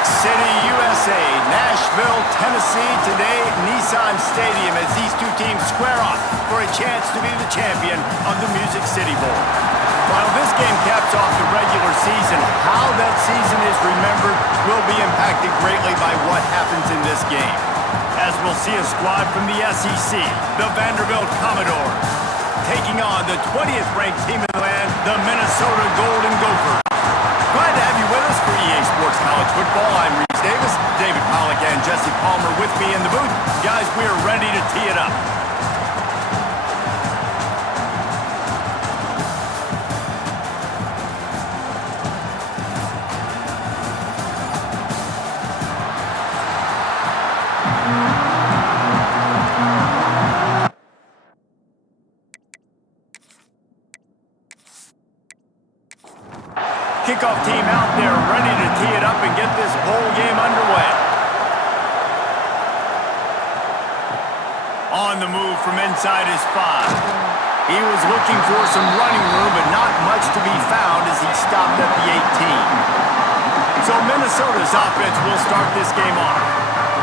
Music City, USA, Nashville, Tennessee. Today, Nissan Stadium as these two teams square off for a chance to be the champion of the Music City Bowl. While this game caps off the regular season, how that season is remembered will be impacted greatly by what happens in this game. As we'll see a squad from the SEC, the Vanderbilt Commodores, taking on the 20th ranked team in the land, the Minnesota Golden Gophers. Glad to have you with us for EA Sports College Football. I'm Reese Davis, David Pollack and Jesse Palmer with me in the booth. Guys, we are ready to tee it up. Kickoff team out there ready to tee it up and get this bowl game underway. On the move from inside his 5. He was looking for some running room, but not much to be found as he stopped at the 18. So Minnesota's offense will start this game off.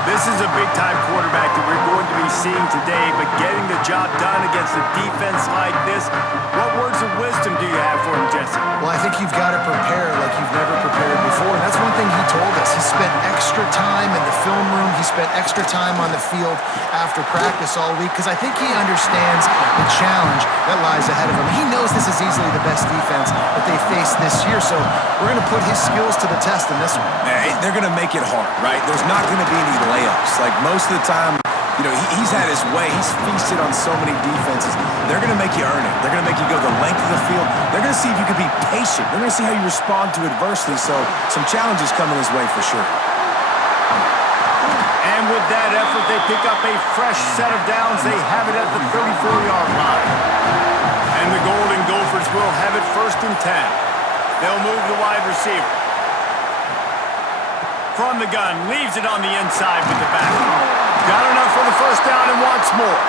This is a big-time quarterback that we're going to be seeing today, but getting the job done against a defense like this, what words of wisdom do you have for him, Jesse? Well, I think you've got to prepare like you've never prepared before, and that's one thing he told us. He spent extra time in the film room. He spent extra time on the field after practice all week, because I think he understands the challenge that lies ahead of him. He knows this is easily the best defense that they face this year, so we're going to put his skills to the test in this one. They're going to make it hard, right? There's not going to be any layups. Like most of the time, you know, he's had his way. He's feasted on so many defenses. They're going to make you earn it. They're going to make you go the length of the field. They're going to see if you can be patient. They're going to see how you respond to adversity. So some challenges coming his way for sure. And with that effort, they pick up a fresh set of downs. They have it at the 34-yard line. And the Golden Gophers will have it 1st and 10. They'll move the wide receiver. From the gun, leaves it on the inside with the back. Got enough for the 1st down and wants more.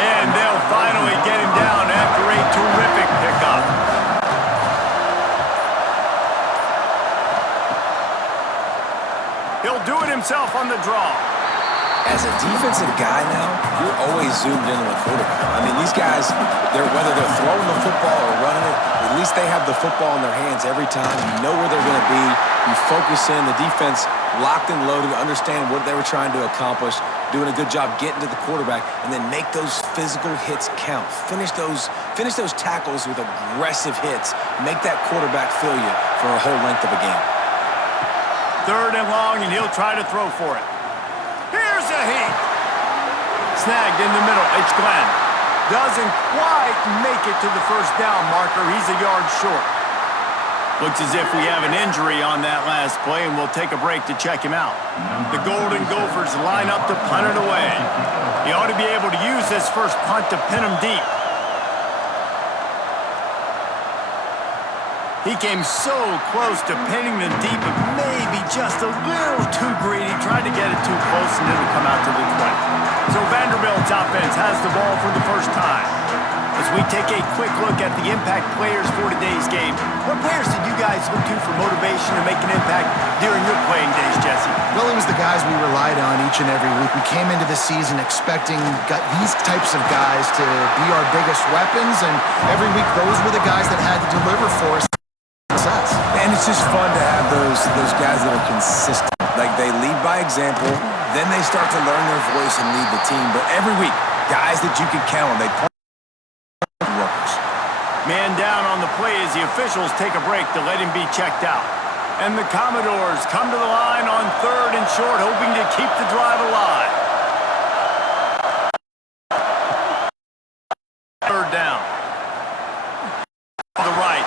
And they'll finally get him down after a terrific pickup. He'll do it himself on the draw. As a defensive guy now, you're always zoomed in on the quarterback. I mean, these guys, whether they're throwing the football or running it, at least they have the football in their hands every time. You know where they're going to be. You focus in. The defense locked and loaded, understand what they were trying to accomplish, doing a good job getting to the quarterback, and then make those physical hits count. Finish those tackles with aggressive hits. Make that quarterback feel you for a whole length of a game. 3rd and long, and he'll try to throw for it. Here's a heat. Snagged in the middle. It's Glenn. Doesn't quite make it to the 1st down marker. He's a yard short. Looks as if we have an injury on that last play, and we'll take a break to check him out. The Golden Gophers line up to punt it away. He ought to be able to use this first punt to pin him deep. He came so close to pinning them deep, but maybe just a little too greedy. Tried to get it too close, and it'll come out to the 20. So Vanderbilt's offense has the ball for the 1st time. As we take a quick look at the impact players for today's game, what players did you guys look to for motivation to make an impact during your playing days, Jesse? Well, it was the guys we relied on each and every week. We came into the season expecting these types of guys to be our biggest weapons, and every week those were the guys that had to deliver for us. And it's just fun to have those guys that are consistent. Like, they lead by example, then they start to learn their voice and lead the team. But every week, guys that you can count on, they punt workers. Man down on the play as the officials take a break to let him be checked out. And the Commodores come to the line on 3rd and short, hoping to keep the drive alive. 3rd down. To the right.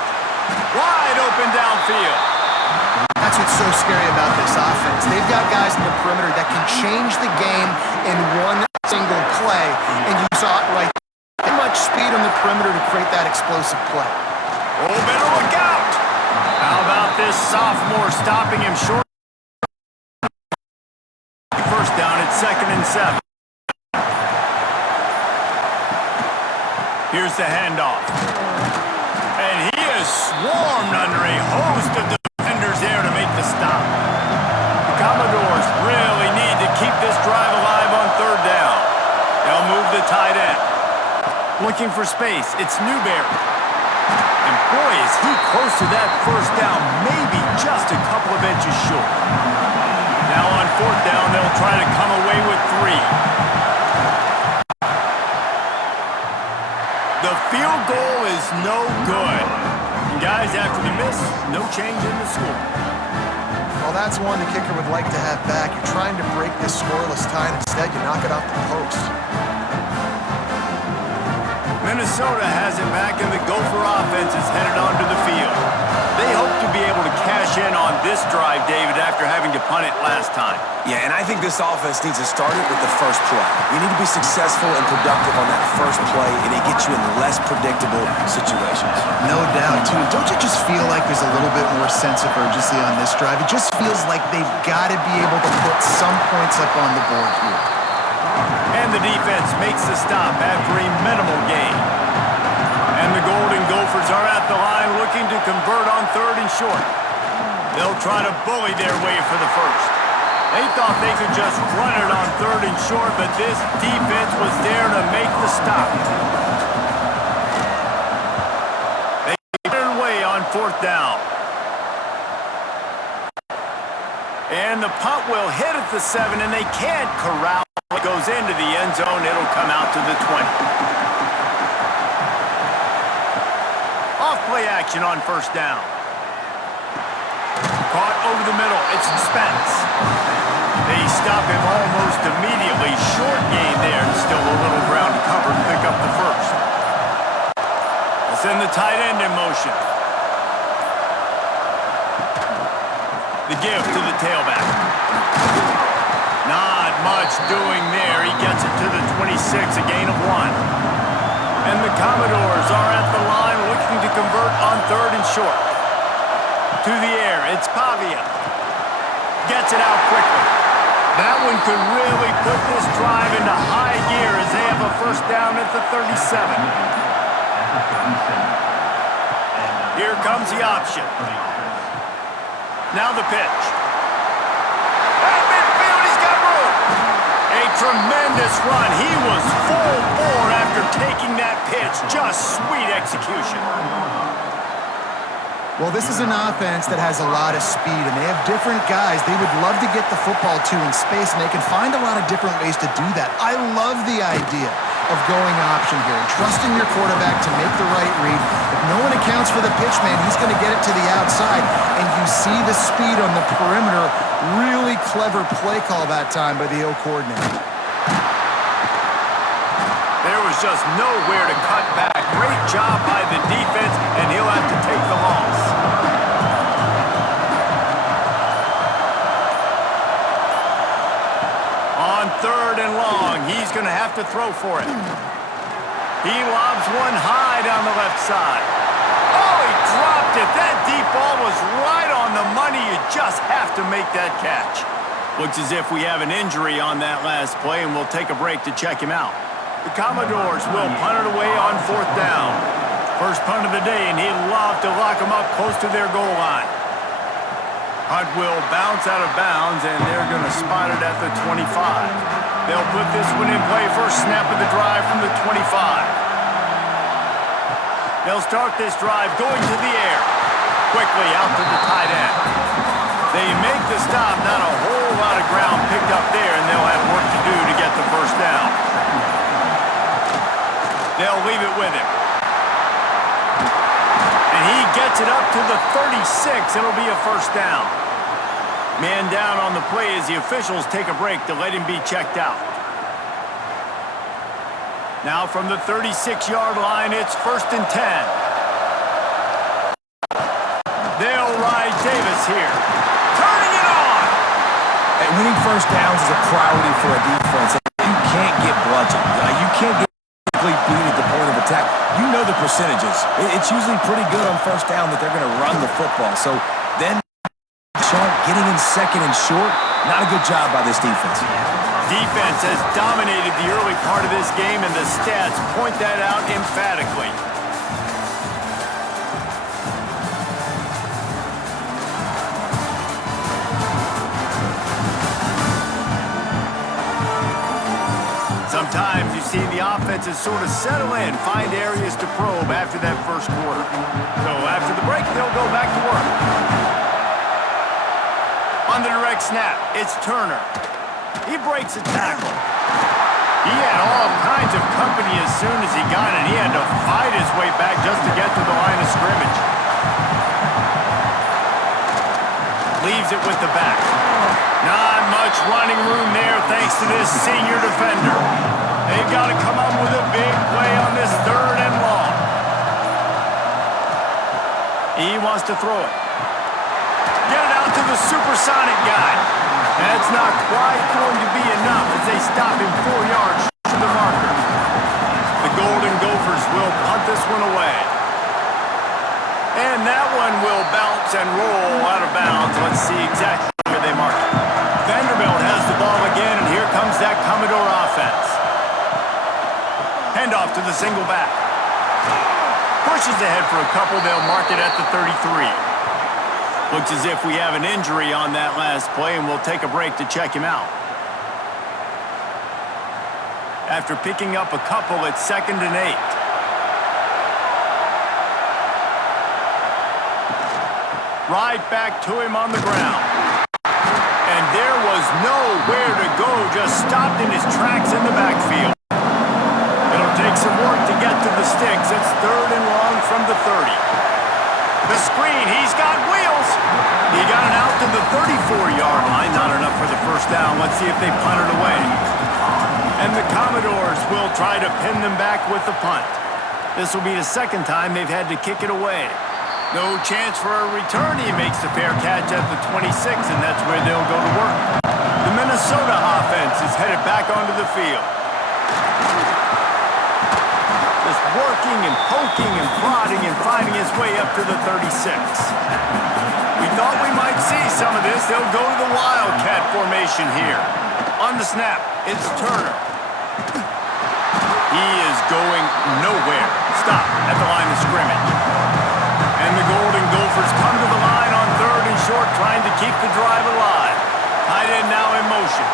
Wide open downfield. That's what's so scary about this offense. They've got guys in the perimeter that can change the game in one single play, and you saw it right there. Too much speed on the perimeter to create that explosive play. Oh, better look out! How about this sophomore stopping him short? 1st down at 2nd and 7. Here's the handoff. And he is swarmed under a host of defenders there to make the stop. Looking for space. It's Newberry. And boy, is he close to that first down. Maybe just a couple of inches short. Now on fourth down, they'll try to come away with 3. The field goal is no good. And guys, after the miss, no change in the score. Well, that's one the kicker would like to have back. You're trying to break this scoreless tie, and instead you knock it off the post. Minnesota has it back, and the Gopher offense is headed onto the field. They hope to be able to cash in on this drive, David, after having to punt it last time. Yeah, and I think this offense needs to start it with the first play. You need to be successful and productive on that first play, and it gets you in less predictable situations. No doubt, too. Don't you just feel like there's a little bit more sense of urgency on this drive? It just feels like they've got to be able to put some points up on the board here. And the defense makes the stop after a minimal gain. And the Golden Gophers are at the line looking to convert on 3rd and short. They'll try to bully their way for the first. They thought they could just run it on 3rd and short, but this defense was there to make the stop. They get it away on 4th down. And the punt will hit at the 7, and they can't corral. It goes into the end zone. It'll come out to the 20. Off-play action on 1st down. Caught over the middle. It's Spence. They stop him almost immediately. Short gain there, and still a little ground to cover to pick up the first. They'll send the tight end in motion. The give to the tailback. Not much doing there. He gets it to the 26, a gain of 1. And the Commodores are at the line looking to convert on 3rd and short. To the air, it's Pavia. Gets it out quickly. That one could really put this drive into high gear as they have a first down at the 37. Here comes the option. Now the pitch. At midfield, he's got room. A tremendous run. He was full bore after taking that pitch. Just sweet execution. Well, this is an offense that has a lot of speed, and they have different guys they would love to get the football to in space, and they can find a lot of different ways to do that. I love the idea of going option here and trusting your quarterback to make the right read. If no one accounts for the pitch, man, he's going to get it to the outside, and you see the speed on the perimeter. Really clever play call that time by the O coordinator. There was just nowhere to cut back. Great job by the defense, and he'll have to take the loss. On 3rd and long, he's going to have to throw for it. He lobs one high down the left side. Oh, he dropped it. That deep ball was right on the money. You just have to make that catch. Looks as if we have an injury on that last play, and we'll take a break to check him out. The Commodores will punt it away on 4th down. First punt of the day, and he'd love to lock them up close to their goal line. Punt will bounce out of bounds, and they're going to spot it at the 25. They'll put this one in play. First snap of the drive from the 25. They'll start this drive going to the air. Quickly out to the tight end. They make the stop. Not a whole lot of ground picked up there, and they'll have work to do to get the first down. They'll leave it with him. And he gets it up to the 36. It'll be a first down. Man down on the play as the officials take a break to let him be checked out. Now from the 36-yard line, it's 1st and 10. They'll ride Davis here. Turning it on! And winning first downs is a priority for a defense. You can't get bludgeoned. You can't get beat at the point of attack. You know the percentages. It's usually pretty good on first down that they're going to run the football. So then getting in 2nd and short, not a good job by this defense. Defense has dominated the early part of this game, and the stats point that out emphatically. times you see the offenses sort of settle in, find areas to probe after that first quarter. So after the break, they'll go back to work. On the direct snap, it's Turner. He breaks a tackle. He had all kinds of company as soon as he got it. He had to fight his way back just to get to the line of scrimmage. Leaves it with the back. Not much running room there thanks to this senior defender. They've got to come up with a big play on this 3rd and long. He wants to throw it. Get it out to the supersonic guy. That's not quite going to be enough as they stop him 4 yards to the marker. The Golden Gophers will punt this one away. And that one will bounce and roll out of bounds. Let's see exactly where they mark it. Vanderbilt has the ball again, and here comes that Commodore offense. Handoff to the single back. Pushes ahead for a couple. They'll mark it at the 33. Looks as if we have an injury on that last play, and we'll take a break to check him out. After picking up a couple, it's 2nd and 8. Right back to him on the ground. And there was nowhere to go, just stopped in his tracks in the backfield. It'll take some work to get to the sticks. It's 3rd and long from the 30. The screen, he's got wheels. He got it out to the 34-yard line. Not enough for the first down. Let's see if they punt it away. And the Commodores will try to pin them back with the punt. This will be the 2nd time they've had to kick it away. No chance for a return. He makes the fair catch at the 26, and that's where they'll go to work. The Minnesota offense is headed back onto the field. Just working and poking and prodding and finding his way up to the 36. We thought we might see some of this. They'll go to the Wildcat formation here. On the snap, it's Turner. He is going nowhere. Stop at the line of scrimmage. And the Golden Gophers come to the line on 3rd and short, trying to keep the drive alive. Tight end now in motion.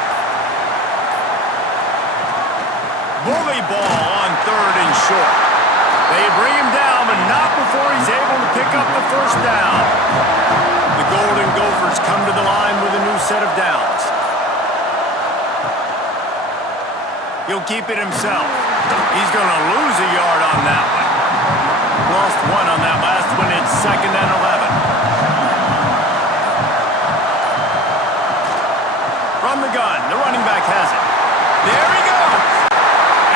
Bully ball on 3rd and short. They bring him down, but not before he's able to pick up the first down. The Golden Gophers come to the line with a new set of downs. He'll keep it himself. He's going to lose a yard on that one. Lost 1 on that last one. It's 2nd and 11. From the gun, the running back has it. There he goes.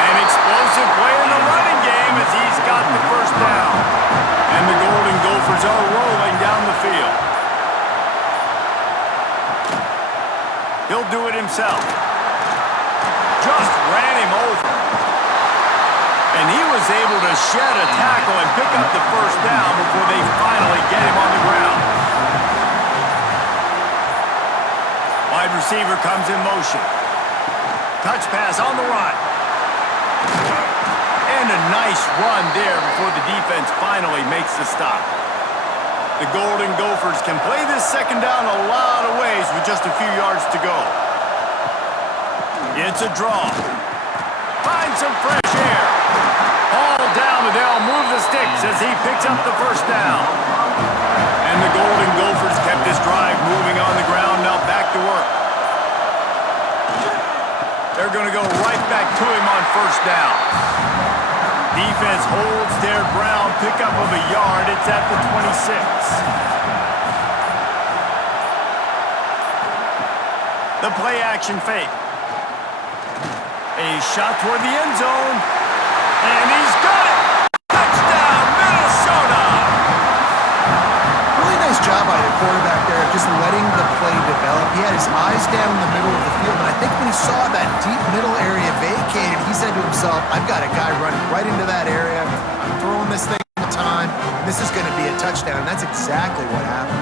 An explosive play in the running game as he's got the first down. And the Golden Gophers are rolling down the field. He'll do it himself. Just ran him over. And he was able to shed a tackle and pick up the first down before they finally get him on the ground. Wide receiver comes in motion. Touch pass on the run. And a nice run there before the defense finally makes the stop. The Golden Gophers can play this 2nd down a lot of ways with just a few yards to go. It's a draw. Find some fresh air. All down, but they'll move the sticks as he picks up the first down. And the Golden Gophers kept this drive moving on the ground, now back to work. They're going to go right back to him on first down. Defense holds their ground, pickup of a yard. It's at the 26. The play action fake. A shot toward the end zone. And he's got it! Touchdown, Minnesota! Really nice job by the quarterback there, just letting the play develop. He had his eyes down in the middle of the field, and I think when he saw that deep middle area vacated, he said to himself, I've got a guy running right into that area. I'm throwing this thing all the time. This is going to be a touchdown. That's exactly what happened.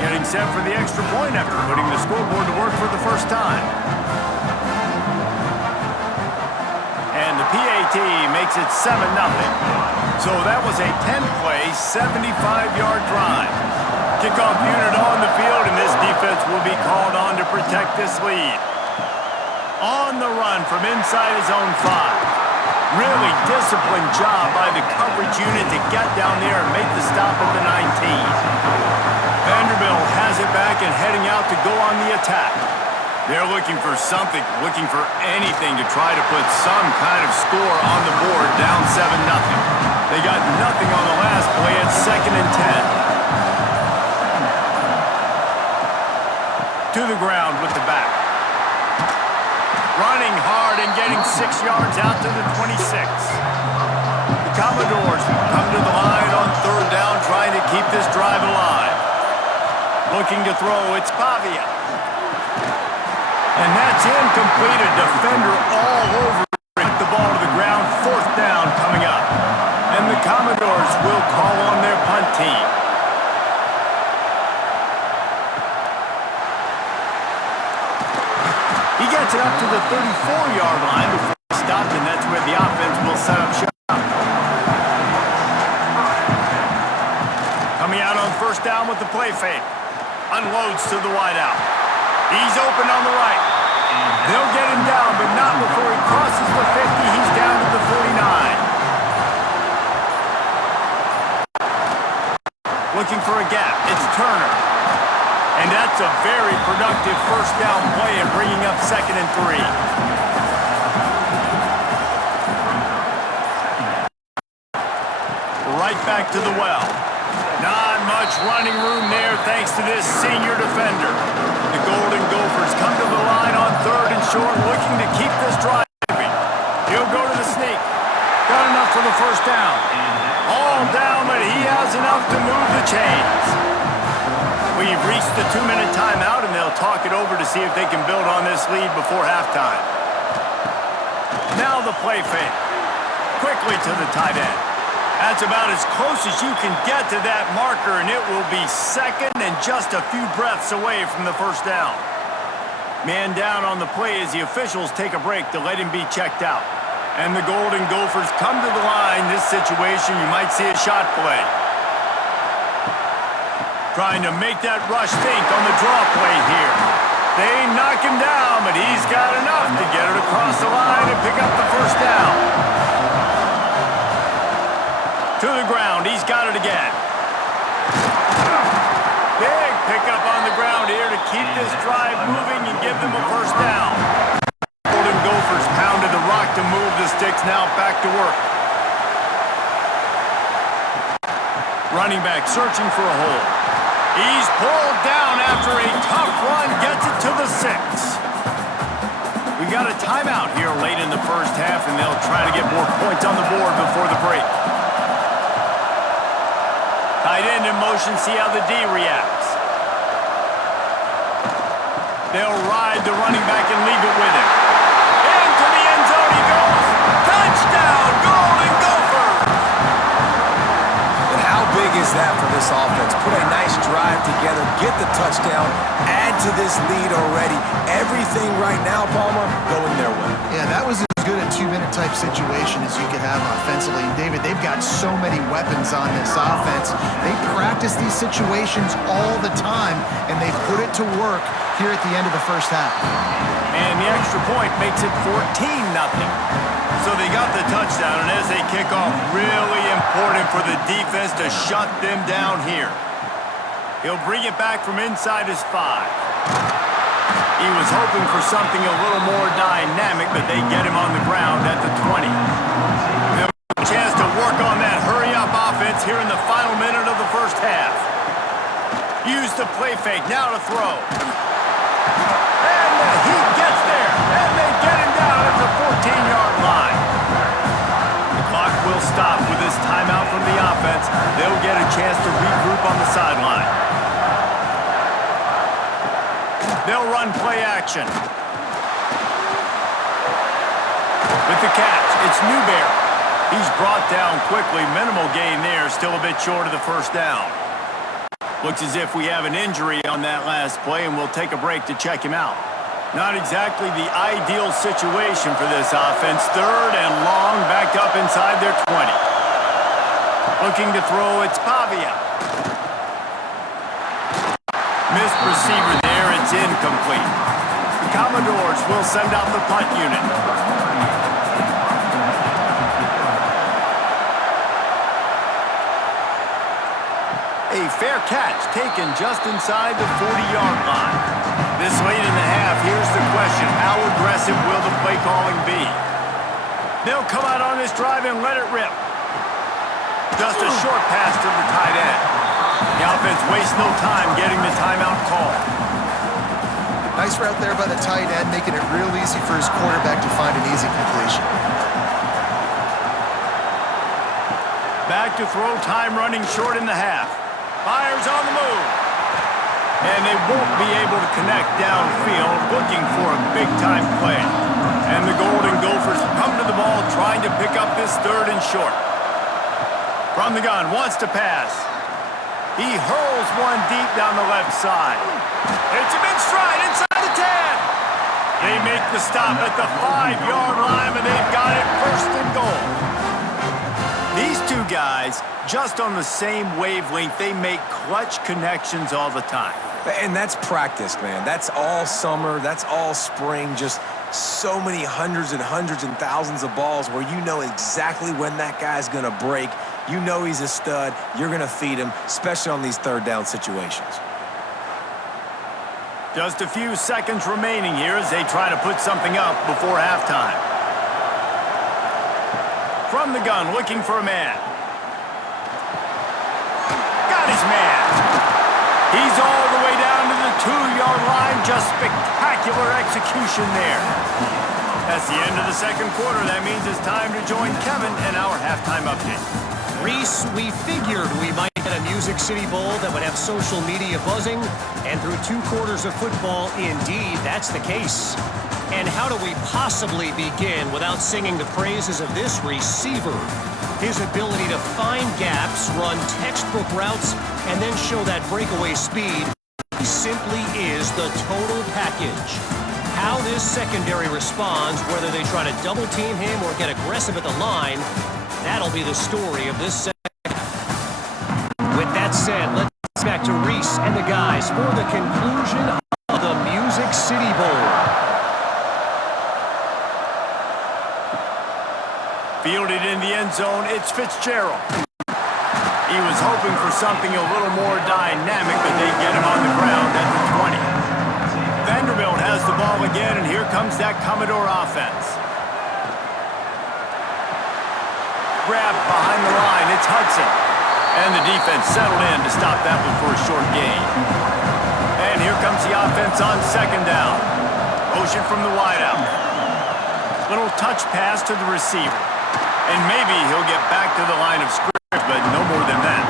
Getting set for the extra point after putting the scoreboard to work for the first time. And the PAT makes it 7-0. So that was a 10-play, 75-yard drive. Kickoff unit on the field, and this defense will be called on to protect this lead. On the run from inside his own 5. Really disciplined job by the coverage unit to get down there and make the stop at the 19. Vanderbilt has it back and heading out to go on the attack. They're looking for something, looking for anything to try to put some kind of score on the board, down 7-0. They got nothing on the last play at 2nd and 10. To the ground with the back. Running hard and getting 6 yards out to the 26. The Commodores come to the line on 3rd down, trying to keep this drive alive. Looking to throw, it's Pavia. And that's incomplete, a defender all over it. The ball to the ground, 4th down coming up. And the Commodores will call on their punt team. He gets it up to the 34-yard line before he stopped, and that's where the offense will set up shop. Coming out on 1st down with the play fake. Unloads to the wideout. He's open on the right. They'll get him down, but not before he crosses the 50. He's down to the 49. Looking for a gap. It's Turner. And that's a very productive 1st down play and bringing up 2nd and 3. Right back to the well. Not much running room there thanks to this senior defender. The Golden Gophers come to the line on 3rd and short, looking to keep this drive moving. He'll go to the sneak. Got enough for the 1st down. All down, but he has enough to move the chains. We've reached the 2-minute timeout, and they'll talk it over to see if they can build on this lead before halftime. Now the play fake. Quickly to the tight end. That's about as close as you can get to that marker, and it will be 2nd and just a few breaths away from the 1st down. Man down on the play as the officials take a break to let him be checked out. And the Golden Gophers come to the line. This situation, you might see a shot play. Trying to make that rush think on the draw play here. They knock him down, but he's got enough to get it across the line and pick up the 1st down. To the ground, he's got it again. Big pickup on the ground here to keep this drive moving and give them a 1st down. Golden Gophers pounded the rock to move the sticks, now back to work. Running back searching for a hole. He's pulled down after a tough run, gets it to the 6. We got a timeout here late in the 1st half, and they'll try to get more points on the board before the break. Tight end in motion, see how the D reacts. They'll ride the running back and leave it with him. Into the end zone he goes. Touchdown, Golden Gophers! And how big is that for this offense? Put a nice drive together, get the touchdown, add to this lead already. Everything right now, Palmer, going their way. Yeah, that was as good a 2-minute type situation as you could have offensively. And David, they've got so many weapons on this offense. They practice these situations all the time, and they put it to work here at the end of the 1st half. And the extra point makes it 14-0. So they got the touchdown, and as they kick off, really important for the defense to shut them down here. He'll bring it back from inside his 5. He was hoping for something a little more dynamic, but they get him on the ground at the 20. They'll get a chance to work on that hurry-up offense here in the final minute of the 1st half. Use the play fake, now to throw. And the Heat gets there, and they get him down at the 14-yard line. The clock will stop with this timeout from the offense. They'll get a chance to regroup on the sideline. They'll run play action. With the catch, it's Newberry. He's brought down quickly. Minimal gain there, still a bit short of the 1st down. Looks as if we have an injury on that last play, and we'll take a break to check him out. Not exactly the ideal situation for this offense. 3rd and long, backed up inside their 20. Looking to throw, it's Pavia. Missed receiver there, it's incomplete. The Commodores will send out the punt unit. A fair catch taken just inside the 40-yard line. This late in the half, here's the question. How aggressive will the play calling be? They'll come out on this drive and let it rip. Just a short pass to the tight end. The offense wastes no time getting the timeout call. Nice route there by the tight end, making it real easy for his quarterback to find an easy completion. Back to throw, time running short in the half. Fires on the move. And they won't be able to connect downfield, looking for a big-time play. And the Golden Gophers come to the ball, trying to pick up this third and short. From the gun, wants to pass. He hurls one deep down the left side. It's a big stride inside the 10. They make the stop at the 5-yard line, and they've got it first and goal. These two guys, just on the same wavelength, they make clutch connections all the time. And that's practice, man. That's all summer. That's all spring. Just so many hundreds and thousands of balls where you know exactly when that guy's going to break. You know he's a stud. You're going to feed him, especially on these third down situations. Just a few seconds remaining here as they try to put something up before halftime. From the gun, looking for a man. Got his man. He's all the way down to the 2-yard line. Just spectacular execution there. That's the end of the second quarter. That means it's time to join Kevin in our halftime update. Reese, we figured we might get a Music City Bowl that would have social media buzzing, and through 2 quarters of football, indeed, that's the case. And how do we possibly begin without singing the praises of this receiver? His ability to find gaps, run textbook routes, and then show that breakaway speed. He simply is the total package. How this secondary responds, whether they try to double team him or get aggressive at the line, that'll be the story of this second half. With that said, let's get back to Reese and the guys for the conclusion of the Music City Bowl. Fielded in the end zone, it's Fitzgerald. He was hoping for something a little more dynamic, but they get him on the ground at the 20. Vanderbilt has the ball again, and here comes that Commodore offense. Grab behind the line, it's Hudson. And the defense settled in to stop that one for a short gain. And here comes the offense on second down. Motion from the wideout. Little touch pass to the receiver. And maybe he'll get back to the line of scrimmage, but no more than that.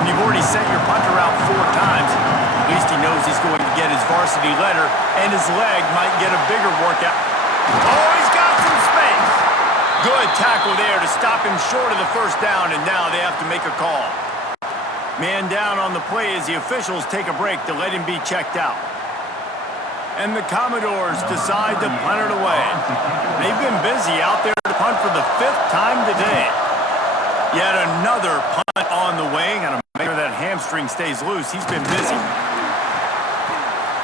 When you've already sent your punter out 4 times, at least he knows he's going to get his varsity letter, and his leg might get a bigger workout. Oh, he's got some space. Good tackle there to stop him short of the first down, and now they have to make a call. Man down on the play as the officials take a break to let him be checked out. And the Commodores decide to punt it away. They've been busy out there to punt for the 5th time today. Yet another punt on the way. Got to make sure that hamstring stays loose. He's been busy.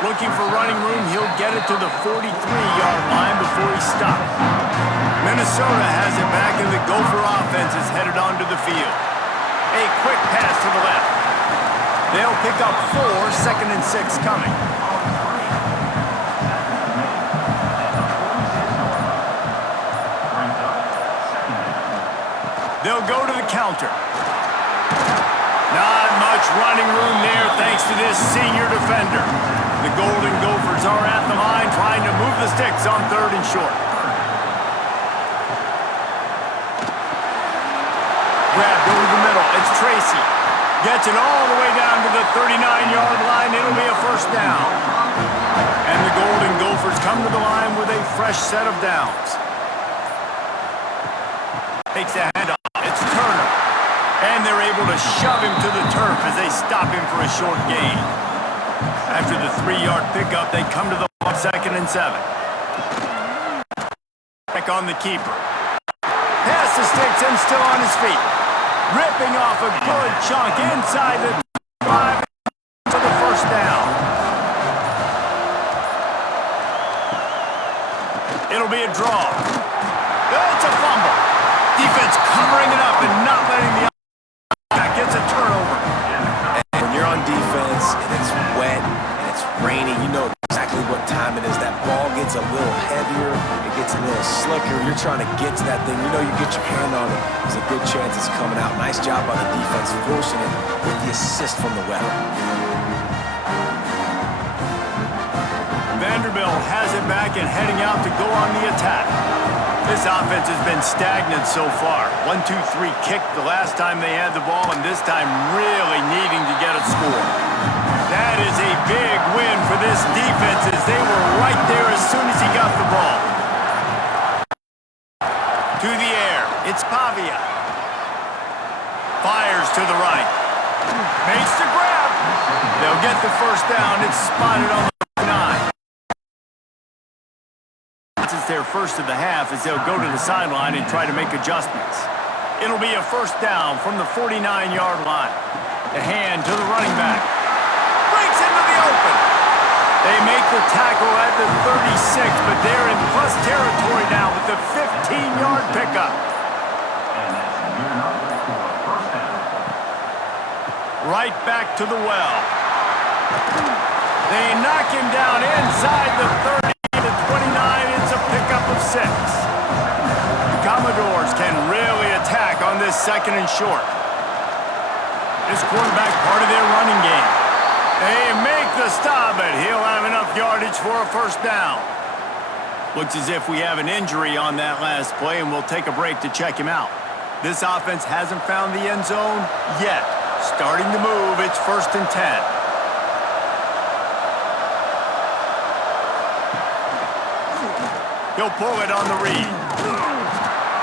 Looking for running room. He'll get it to the 43-yard line before he stops. Minnesota has it back, and the Gopher offense is headed onto the field. A quick pass to the left. They'll pick up 4, 2nd and 6 coming. They'll go to the counter. Not much running room there thanks to this senior defender. The Golden Gophers are at the line trying to move the sticks on 3rd and short. Grabbed over the middle. It's Tracy. Gets it all the way down to the 39-yard line. It'll be a first down. And the Golden Gophers come to the line with a fresh set of downs. Takes the handoff. It's Turner. And they're able to shove him to the turf as they stop him for a short gain. After the 3-yard pickup, they come to the 2nd and 7. Back on the keeper. Pass the sticks and still on his feet. Ripping off a good chunk inside the 5 for the first down. It'll be a draw. It's a fumble. Defense covering it up and not letting the back. Gets a turnover. And when you're on defense and it's wet and it's rainy, you know exactly what time it is. That ball gets a little heavier. It gets a little slicker. You're trying to get to that thing. You know you get your hand on it. There's a good chance it's coming out. Nice job by the defense forcing it with the assist from the weather. Vanderbilt has it back and heading out to go on the attack. This offense has been stagnant so far. 1-2-3 kick the last time they had the ball, and this time really needing to get a score. That is a big win for this defense as they were right there as soon as he got the ball. To the air, it's Pavia. Fires to the right. Makes the grab. They'll get the first down. It's spotted on the 9. It's their first of the half as they'll go to the sideline and try to make adjustments. It'll be a first down from the 49-yard line. The hand to the running back. Breaks into the open. They make the tackle at the 36, but they're in plus territory now with the 15-yard pickup. Right back to the well. They knock him down inside the 30 to 29. It's a pickup of 6. The Commodores can really attack on this second and short. This quarterback part of their running game. They make the stop, but he'll have enough yardage for a first down. Looks as if we have an injury on that last play, and we'll take a break to check him out. This offense hasn't found the end zone yet. Starting to move, it's 1st and 10. He'll pull it on the read.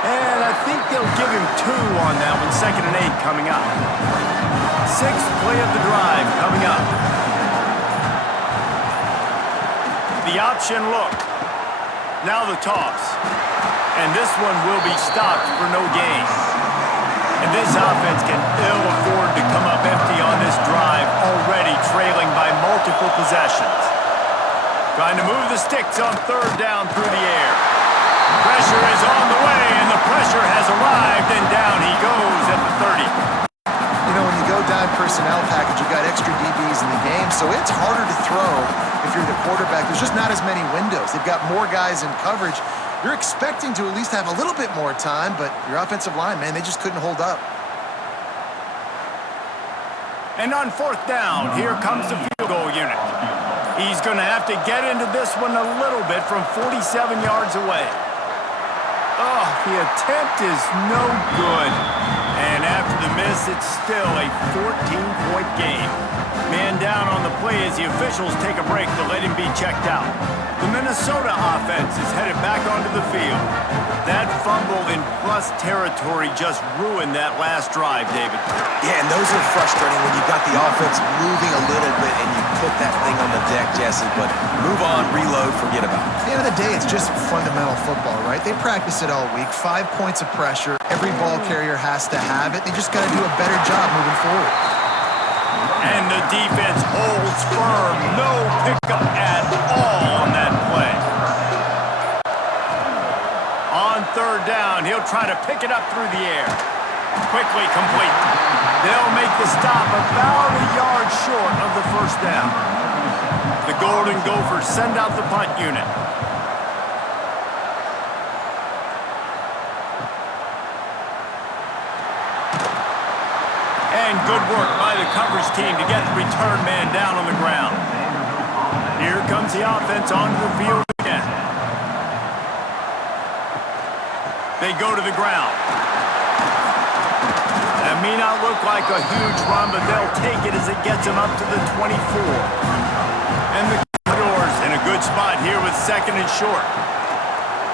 And I think they'll give him 2 on that one. 2nd and 8 coming up. 6th play of the drive coming up. The option look. Now the toss. And this one will be stopped for no gain. And this offense can ill afford to come up empty on this drive, already trailing by multiple possessions. Trying to move the sticks on 3rd down through the air. Pressure is on the way, and the pressure has arrived, and down he goes at the 30. You know, when you go dime personnel package, you got extra DBs in the game, so it's harder to throw if you're the quarterback. There's just not as many windows. They've got more guys in coverage. You're expecting to at least have a little bit more time, but your offensive line, man, they just couldn't hold up. And on 4th down, here comes the field goal unit. He's going to have to get into this one a little bit from 47 yards away. Oh, the attempt is no good. And after the miss, it's still a 14-point game. Man down on the play as the officials take a break to let him be checked out. The Minnesota offense is headed back onto the field. That fumble in plus territory just ruined that last drive, David. Yeah, and those are frustrating when you got the offense moving a little bit and you put that thing on the deck, Jesse. But move on, reload, forget about it. At the end of the day, it's just fundamental football, right? They practice it all week. 5 points of pressure. Every ball carrier has to have it. They just got to do a better job moving forward. And the defense holds firm. No pickup at all on that play. On 3rd down, he'll try to pick it up through the air. Quickly complete. They'll make the stop about a yard short of the first down. The Golden Gophers send out the punt unit. And good work by the coverage team to get the return man down on the ground. Here comes the offense onto the field again. They go to the ground. That may not look like a huge run, but they'll take it as it gets them up to the 24. And the Commodores in a good spot here with 2nd and short.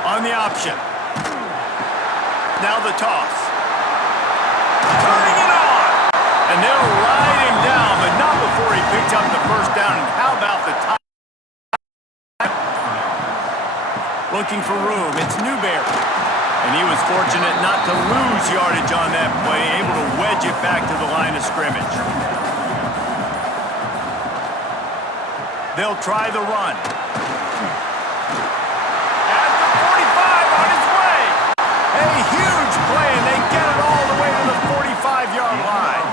On the option. Now the toss. Turning it on! And they'll ride him down, but not before he picks up the first down. And how about the top? Looking for room, it's Newberry. And he was fortunate not to lose yardage on that play, able to wedge it back to the line of scrimmage. They'll try the run. At the 45. 5-yard line.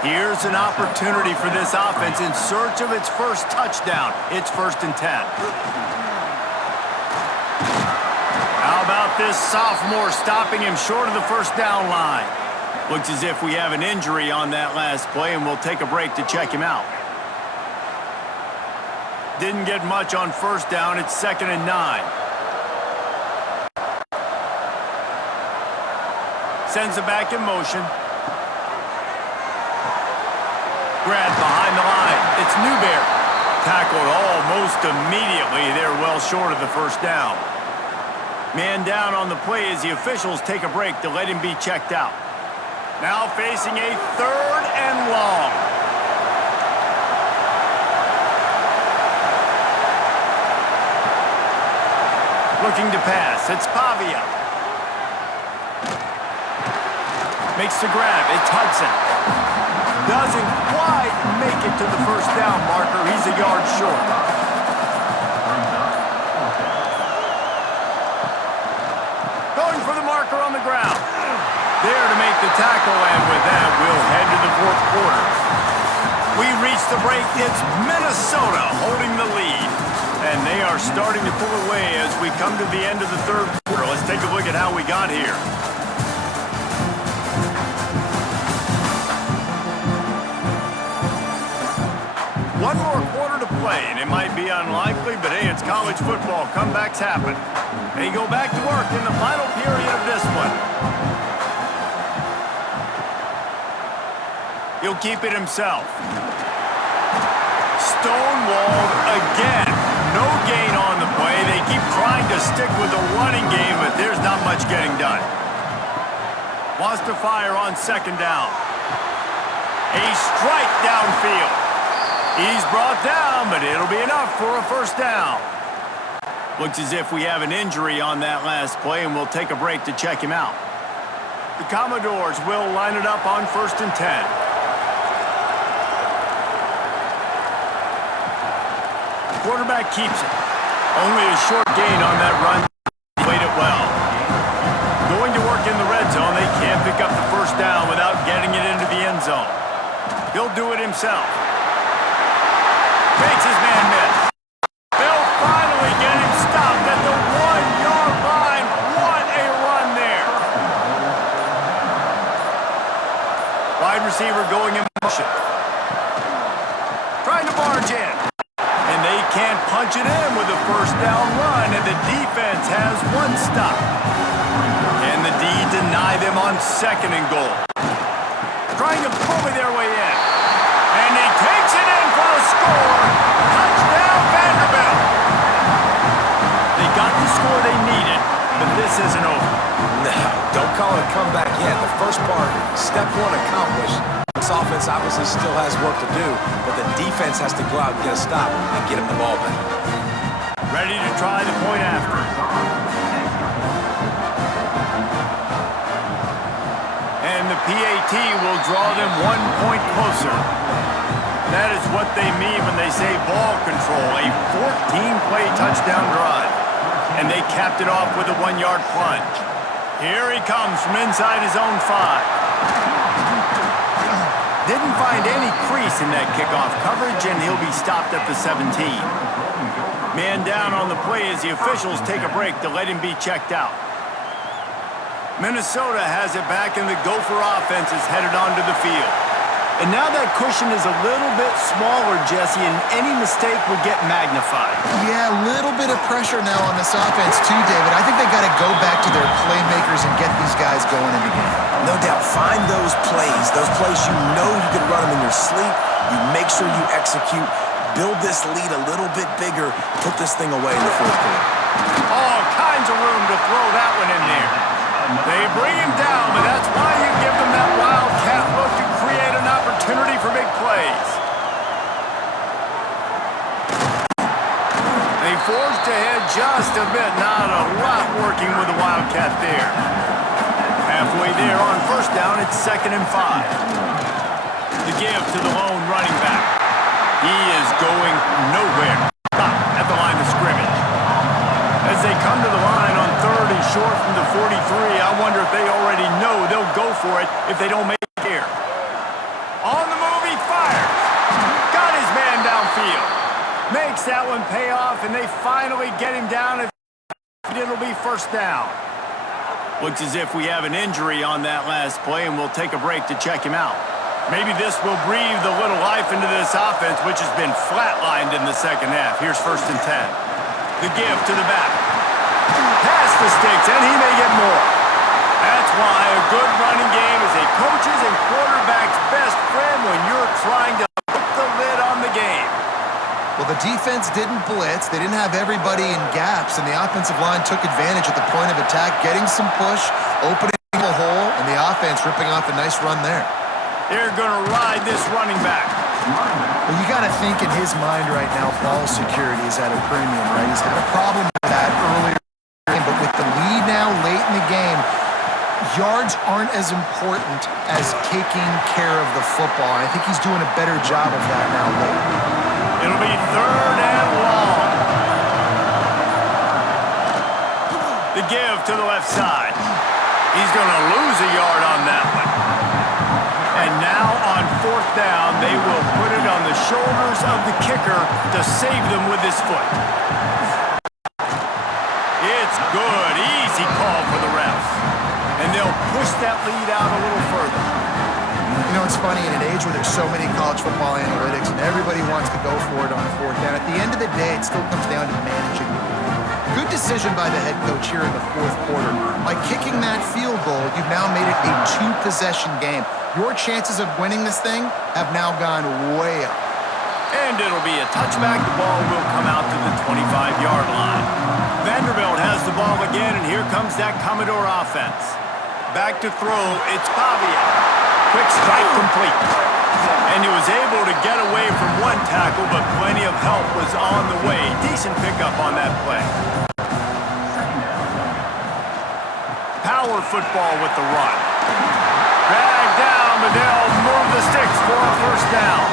Here's an opportunity for this offense in search of its first touchdown. It's 1st and 10. How about this sophomore stopping him short of the first down line? Looks as if we have an injury on that last play, and we'll take a break to check him out. Didn't get much on first down. It's 2nd and 9. Sends it back in motion. Grabbed behind the line. It's Newberry. Tackled almost immediately. They're well short of the first down. Man down on the play as the officials take a break to let him be checked out. Now facing a 3rd and long. Looking to pass. It's Pavia. Makes the grab. It's Hudson. Doesn't quite make it to the first down marker. He's a yard short. Going for the marker on the ground. There to make the tackle, and with that, we'll head to the 4th quarter. We reach the break. It's Minnesota holding the lead. And they are starting to pull away as we come to the end of the 3rd quarter. Let's take a look at how we got here. One more quarter to play, and it might be unlikely, but hey, it's college football. Comebacks happen. They go back to work in the final period of this one. He'll keep it himself. Stonewalled again. No gain on the play. They keep trying to stick with the running game, but there's not much getting done. Wants to fire on 2nd down. A strike downfield. He's brought down, but it'll be enough for a first down. Looks as if we have an injury on that last play, and we'll take a break to check him out. The Commodores will line it up on 1st and 10. Quarterback keeps it. Only a short gain on that run. Played it well. Going to work in the red zone. They can't pick up the first down without getting it into the end zone. He'll do it himself. Makes his man miss. They'll finally get him stopped at the 1-yard line. What a run there. Wide receiver going in motion. Trying to barge in. And they can't punch it in with a first down run, and the defense has one stop. Can the D deny them on 2nd and goal? Trying to bully their way in. And he takes it in for a score. Touchdown, Vanderbilt. They got the score they needed, but this isn't over. No, don't call it a comeback yet. The first part, step 1 accomplished. This offense obviously still has work to do, but the defense has to go out and get a stop and get him the ball back. Ready to try the point after. And the PAT will draw them 1 point closer. That is what they mean when they say ball control, a 14-play touchdown drive. And they capped it off with a 1-yard plunge. Here he comes from inside his own 5. Didn't find any crease in that kickoff coverage, and he'll be stopped at the 17. Man down on the play as the officials take a break to let him be checked out. Minnesota has it back, and the Gopher offense is headed onto the field. And now that cushion is a little bit smaller, Jesse, and any mistake would get magnified. Yeah, a little bit of pressure now on this offense too, David. I think they got to go back to their playmakers and get these guys going in the game. No doubt. Find those plays you know you can run them in your sleep. You make sure you execute. Build this lead a little bit bigger. Put this thing away in the 4th quarter. All kinds of room to throw that one in there. They bring him down, but that's why you give them that wildcat look to create an opportunity for big plays. They forged ahead just a bit. Not a lot working with the wildcat there. Halfway there on first down, it's 2nd and 5. The give to the lone running back. He is going nowhere. Stop at the line of scrimmage. As they come to the line on 3rd and short from the 43, I wonder if they already know they'll would go for it if they don't make it here. On the move, he fires. Got his man downfield. Makes that one pay off, and they finally get him down. It'll be first down. Looks as if we have an injury on that last play, and we'll take a break to check him out. Maybe this will breathe a little life into this offense, which has been flatlined in the second half. Here's 1st and 10. The give to the back. Pass the sticks, and he may get more. That's why a good running game is a coach's and quarterback's best friend when you're trying to put the lid on the game. Well, the defense didn't blitz. They didn't have everybody in gaps, and the offensive line took advantage at the point of attack, getting some push, opening a hole, and the offense ripping off a nice run there. They're going to ride this running back. Well, you got to think in his mind right now, ball security is at a premium, right? He's had a problem with that earlier, but with the lead now late in the game, yards aren't as important as taking care of the football. I think he's doing a better job of that now late. It'll be 3rd and long. The give to the left side. He's going to lose a yard on that one. And now on 4th down, they will put it on the shoulders of the kicker to save them with his foot. It's good. Easy call for the refs. And they'll push that lead out a little further. You know, it's funny, in an age where there's so many college football analytics and everybody wants to go for it on 4th down, at the end of the day, it still comes down to managing the game. Good decision by the head coach here in the 4th quarter. By kicking that field goal, you've now made it a 2-possession game. Your chances of winning this thing have now gone way up. And it'll be a touchback. The ball will come out to the 25-yard line. Vanderbilt has the ball again, and here comes that Commodore offense. Back to throw, it's Pavia. Quick strike complete. And he was able to get away from one tackle, but plenty of help was on the way. Decent pickup on that play. Power football with the run. Dragged down, but they'll move the sticks for a first down.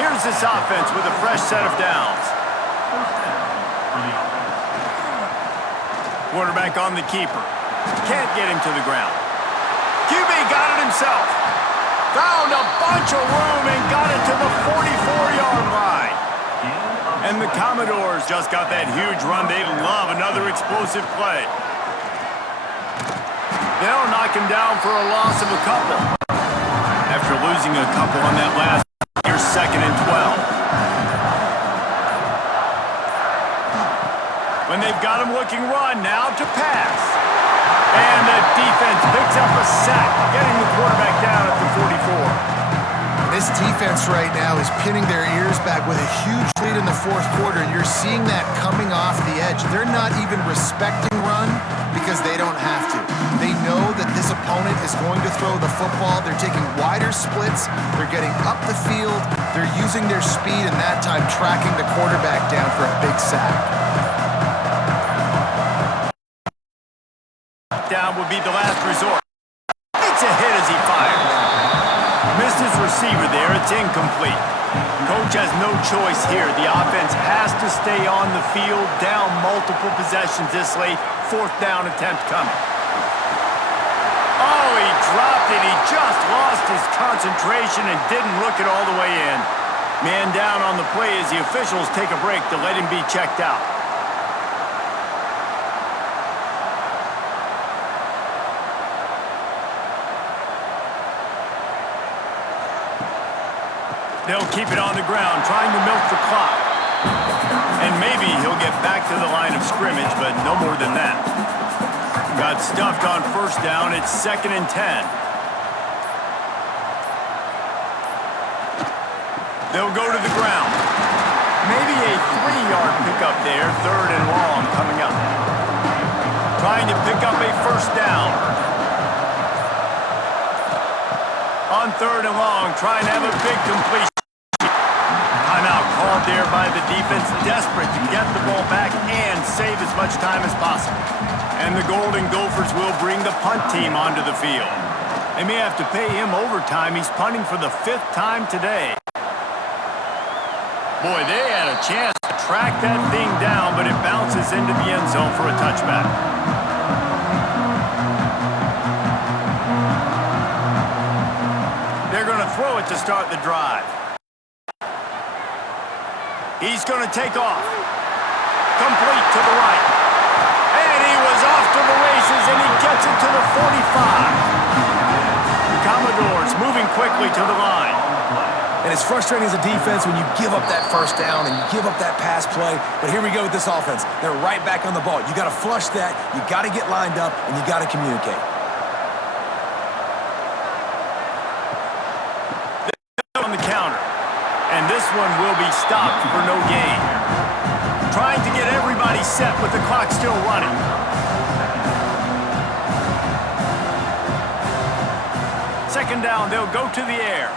Here's this offense with a fresh set of downs. Quarterback on the keeper. Can't get him to the ground. QB got it himself. Found a bunch of room and got it to the 44-yard line. And the Commodores just got that huge run. They love another explosive play. They'll knock him down for a loss of a couple. After losing a couple on that last, here's 2nd and 12. When they've got him looking run, now to pass. And the defense picks up a sack, getting the quarterback down at the 44. This defense right now is pinning their ears back with a huge lead in the 4th quarter, and you're seeing that coming off the edge. They're not even respecting run because they don't have to. They know that this opponent is going to throw the football. They're taking wider splits. They're getting up the field. They're using their speed, and that time tracking the quarterback down for a big sack. Down would be the last resort. It's a hit as he fires. Missed his receiver there. It's incomplete. Coach has no choice here. The offense has to stay on the field, down multiple possessions this late. 4th down attempt coming. Oh, he dropped it. He just lost his concentration and didn't look it all the way in. Man down on the play as the officials take a break to let him be checked out. They'll keep it on the ground, trying to milk the clock. And maybe he'll get back to the line of scrimmage, but no more than that. Got stuffed on 1st down. It's 2nd and 10. They'll go to the ground. Maybe a 3-yard pickup there. 3rd and long coming up. Trying to pick up a first down. On 3rd and long, trying to have a big completion. Timeout called there by the defense, desperate to get the ball back and save as much time as possible. And the Golden Gophers will bring the punt team onto the field. They may have to pay him overtime. He's punting for the 5th time today. Boy, they had a chance to track that thing down, but it bounces into the end zone for a touchback. start the drive. He's going to take off. Complete to the right. And he was off to the races, and he gets it to the 45. The Commodores moving quickly to the line. And it's frustrating as a defense when you give up that first down and you give up that pass play. But here we go with this offense. They're right back on the ball. You got to flush that. You got to get lined up, and you got to communicate. On the counter. And this one will be stopped for no gain. Trying to get everybody set with the clock still running. Second down, they'll go to the air.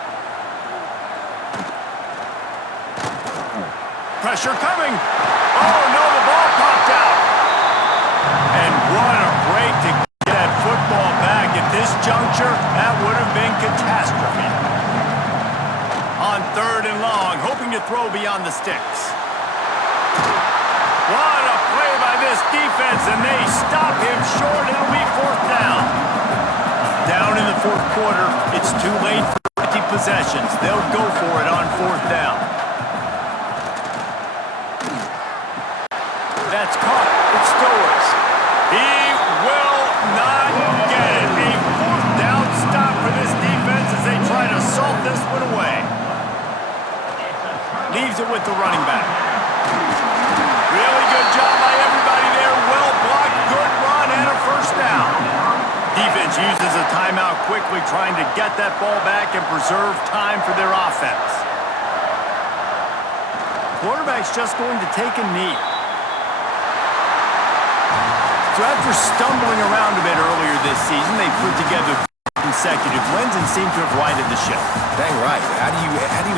Pressure coming. Oh, no, the ball popped out. And what a break to get that football back at this juncture. That would have been catastrophe. On 3rd and long, hoping to throw beyond the sticks. What a play by this defense, and they stop him short. It'll be 4th down. Down in the 4th quarter, it's too late for 50 possessions. They'll go for it on 4th down. That's caught. It's Stowers. He will not get it. A 4th down stop for this defense as they try to salt this one away. Leaves it with the running back. Really good job by everybody there. Well blocked, good run, and a 1st down. Defense uses a timeout quickly, trying to get that ball back and preserve time for their offense. Quarterback's just going to take a knee. So after stumbling around a bit earlier this season, they put together consecutive wins and seem to have righted the ship. Dang right. How do you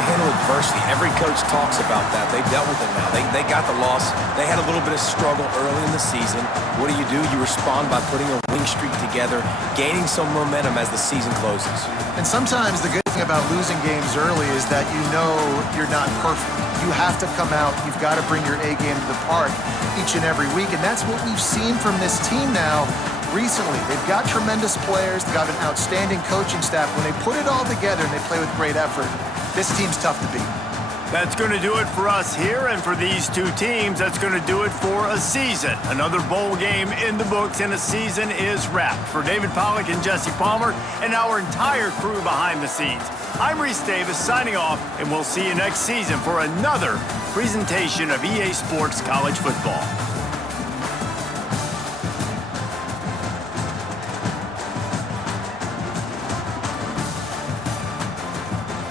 handle adversity? Every coach talks about that. They dealt with it now. They got the loss. They had a little bit of struggle early in the season. What do? You respond by putting a winning streak together, gaining some momentum as the season closes. And sometimes the good thing about losing games early is that you know you're not perfect. You have to come out. You've got to bring your A game to the park each and every week. And that's what we've seen from this team now recently. They've got tremendous players. They've got an outstanding coaching staff. When they put it all together and they play with great effort, this team's tough to beat. That's going to do it for us here, and for these two teams, that's going to do it for a season. Another bowl game in the books, and a season is wrapped. For David Pollack and Jesse Palmer, and our entire crew behind the scenes, I'm Reese Davis signing off, and we'll see you next season for another presentation of EA Sports College Football.